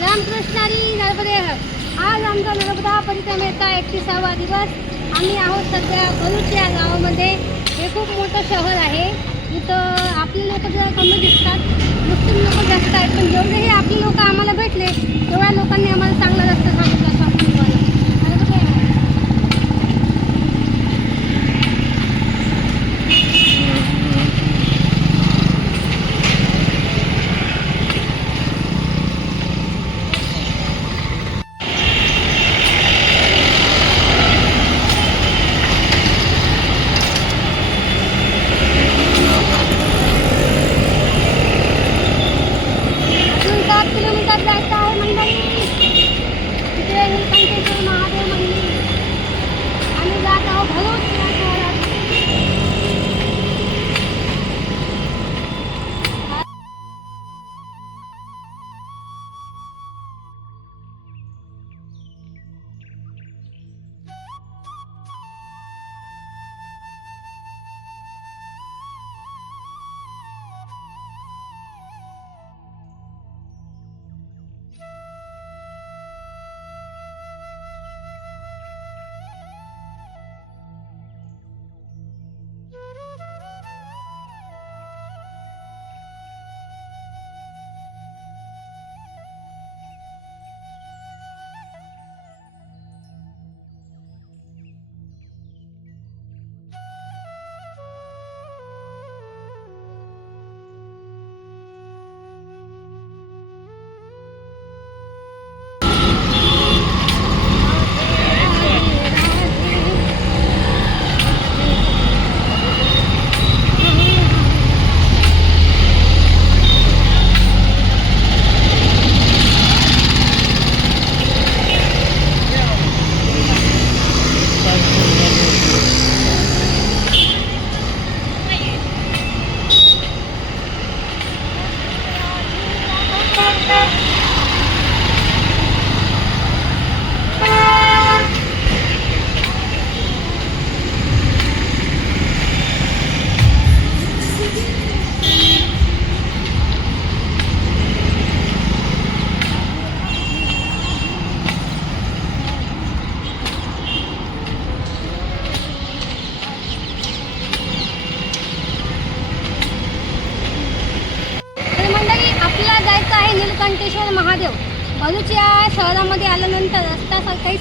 रामकृष्णारी नर्मदे आज आमचा नर्मदा परिक्रमेचा एकतीसावा दिवस. आम्ही आहोत सध्या भरूच या गावामध्ये. हे खूप मोठं शहर आहे. इथं आपले लोक जरा कमी दिसतात. मुस्लिम लोक जास्त आहेत पण जेवढेही आपले लोक आम्हाला भेटले तेवढ्या लोकांनी आम्हाला चांगला रस्ता सांगितला.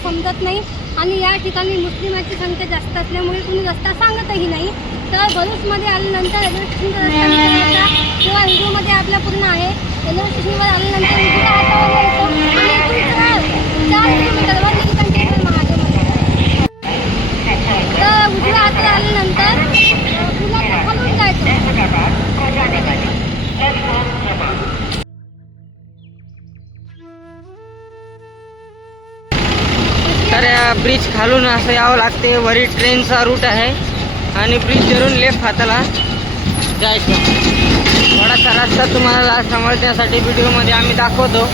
समजत नाही आणि या ठिकाणी मुस्लिमांची संख्या जास्त असल्यामुळे कुणी रस्ता सांगतही नाही. तर भरूचमध्ये आल्यानंतर रेल्वे स्टेशनचा रस्ता किंवा हिंदूमध्ये आपल्या पूर्ण आहे. रेल्वे स्टेशनवर आल्यानंतर उजव्या हातावर यायचं आणि इथून सरळ चार किलोमीटरवर नीलकंठेश्वर महादेव तर उजव्या हाताला आल्यानंतर अ, खालून जायचं. ब्रिज खालून असं यावं लागते. वरी ट्रेनचा रूट आहे. आणि ब्रिज धरून लेफ्ट हाताला जायचं. थोडासा रस्ता तुम्हाला समजण्यासाठी व्हिडिओमध्ये आम्ही दाखवतो.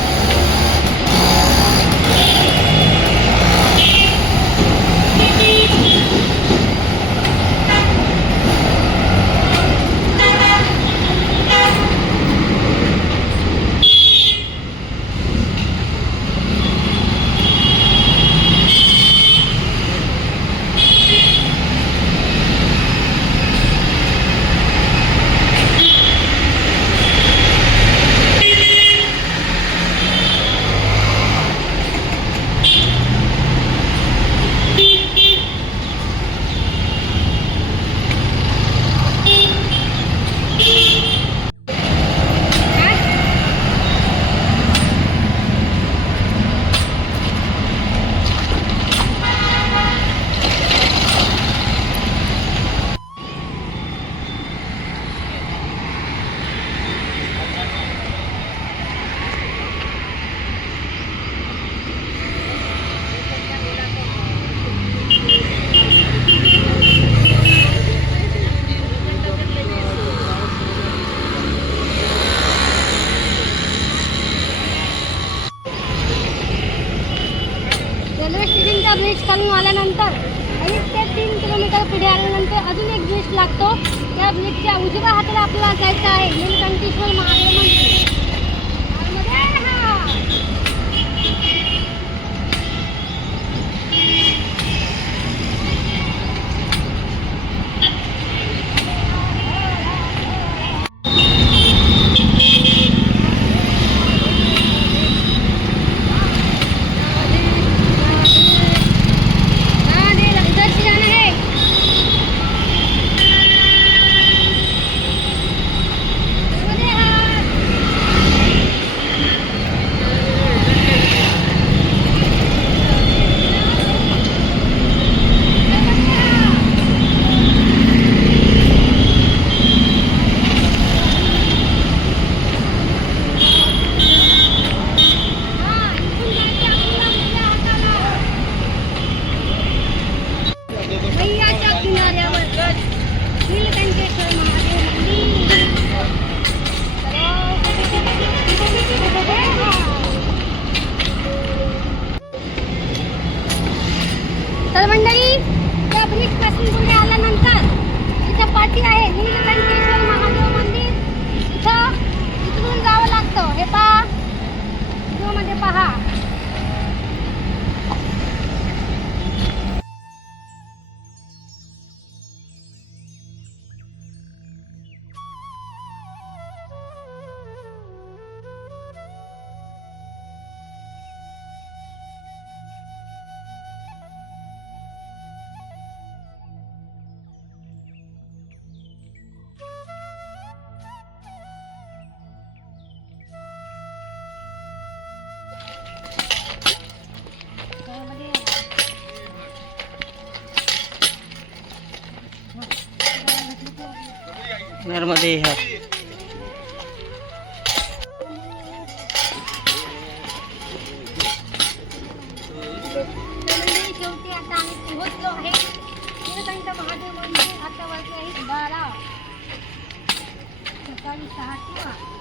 ब्रिज खालून आल्यानंतर आणि ते तीन किलोमीटर पुढे आल्यानंतर अजून एक ब्रिज लागतो. त्या ब्रिजच्या उजव्या हाताला आपल्याला जायचं आहे. नीलकंठेश्वर महादेव मंदिर. नर्मदे ह्या त्यामध्ये शेवटी आता आम्ही पोहोचलो आहे नीलकंठ महादेव मंदिर आता वाजले आहेत बारा सकाळी सहा किंवा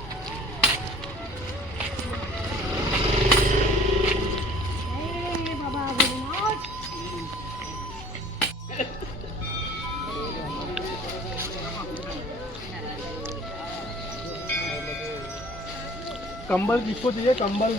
कंबल किसको चाहिए कंबल।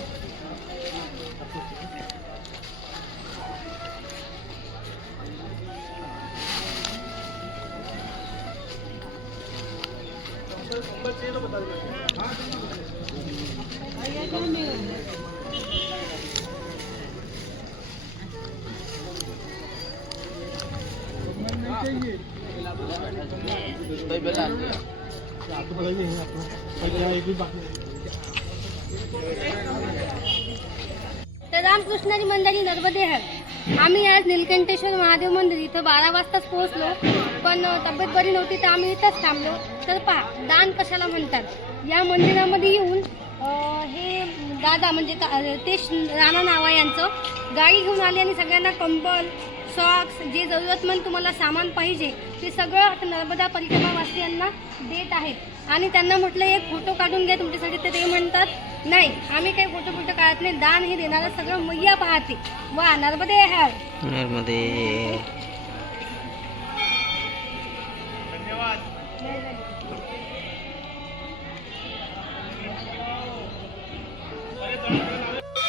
आपको बताइए मंडळी नर्मदे आहे आम्ही आज नीलकंठेश्वर महादेव मंदिर इथं बारा वाजताच पोहोचलो पण तब्येत बरी नव्हती तर आम्ही इथंच थांबलो. तर पहा दान कशाला म्हणतात? या मंदिरामध्ये येऊन हे दादा म्हणजे का- ते राणा नावा यांचं गाडी घेऊन आली आणि सगळ्यांना कंबल सॉक्स जे जरूरतमंद तुम्हाला सामान पाहिजे ते सगळं आता नर्मदा परिक्रमावासियांना देत आहेत. आणि त्यांना म्हटलं एक फोटो काढून घ्या तुमच्यासाठी तर ते म्हणतात. नाही आम्ही काही फोटो फोटो काढत नाही दान हे देणारं सगळं मैया पाहते. वा नर्मदे हर. नर्मदे.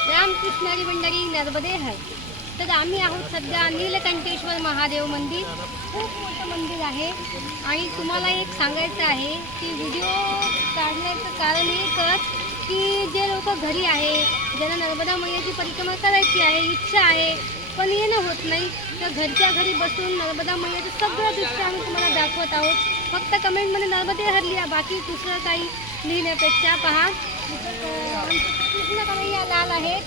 रामकृष्णारी मंडळी नर्मदे आहे तर आम्ही आहोत सध्या नीलकंठेश्वर महादेव मंदिर. खूप मोठं मंदिर आहे. आणि तुम्हाला एक सांगायचं आहे की व्हिडिओ काढण्याचं कारण एकच की जे लोक घरी आहे ज्यांना नर्मदा मैयाची परिक्रमा करायची आहे इच्छा आहे पण येणं होत नाही तर घरच्या घरी बसून नर्मदा मैयाचं सगळं दृश्य आम्ही तुम्हाला दाखवत आहोत. फक्त कमेंटमध्ये नर्मदे हरली आहे बाकी दुसरं काही लिहिण्यापेक्षा पहा. कृष्ण कमैया लाल आहेत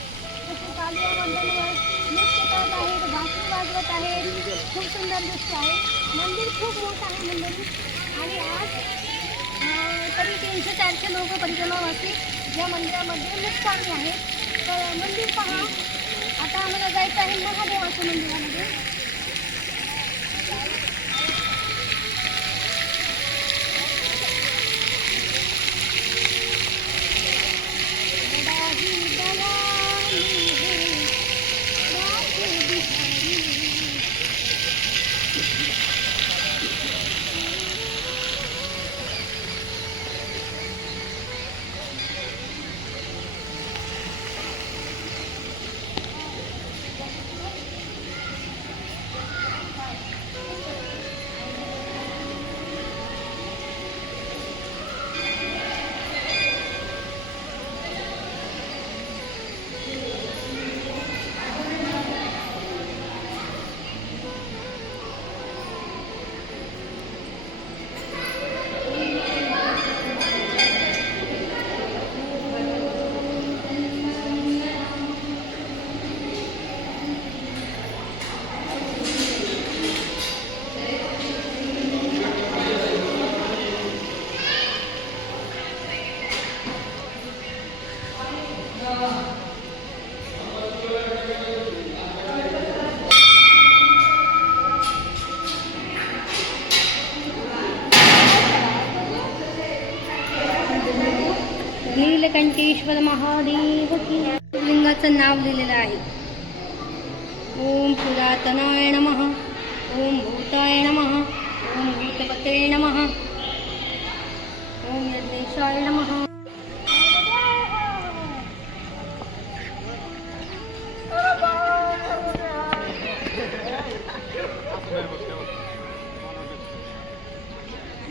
तसे नृत्य करत आहेत बासरी वाजवत आहेत खूप सुंदर दिसत आहे. मंदिर खूप मोठं आहे मंदिर आणि आज तरी तीनशे चारशे लोक परिक्रमावासी या मंदिरामध्ये मुक्कामी आहेत तर मंदिर पहा. आता आम्हाला जायचं आहे महादेवाच्या मंदिरामध्ये. नीलकंठेश्वर महादेव की लिंगाचं नाव लिहिलेलं आहे. ओम पुरातनाय नमः ओम भूताय नमः ओम भूतपते नमः ओम यज्ञेशाय नमः.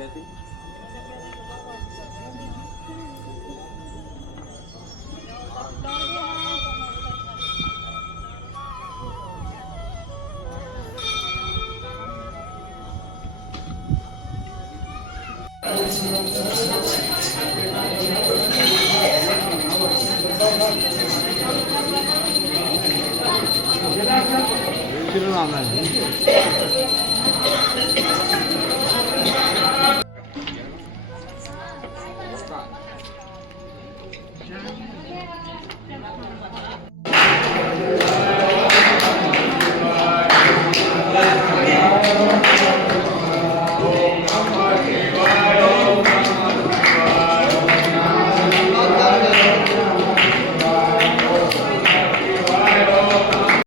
Betty? Thank you. 行。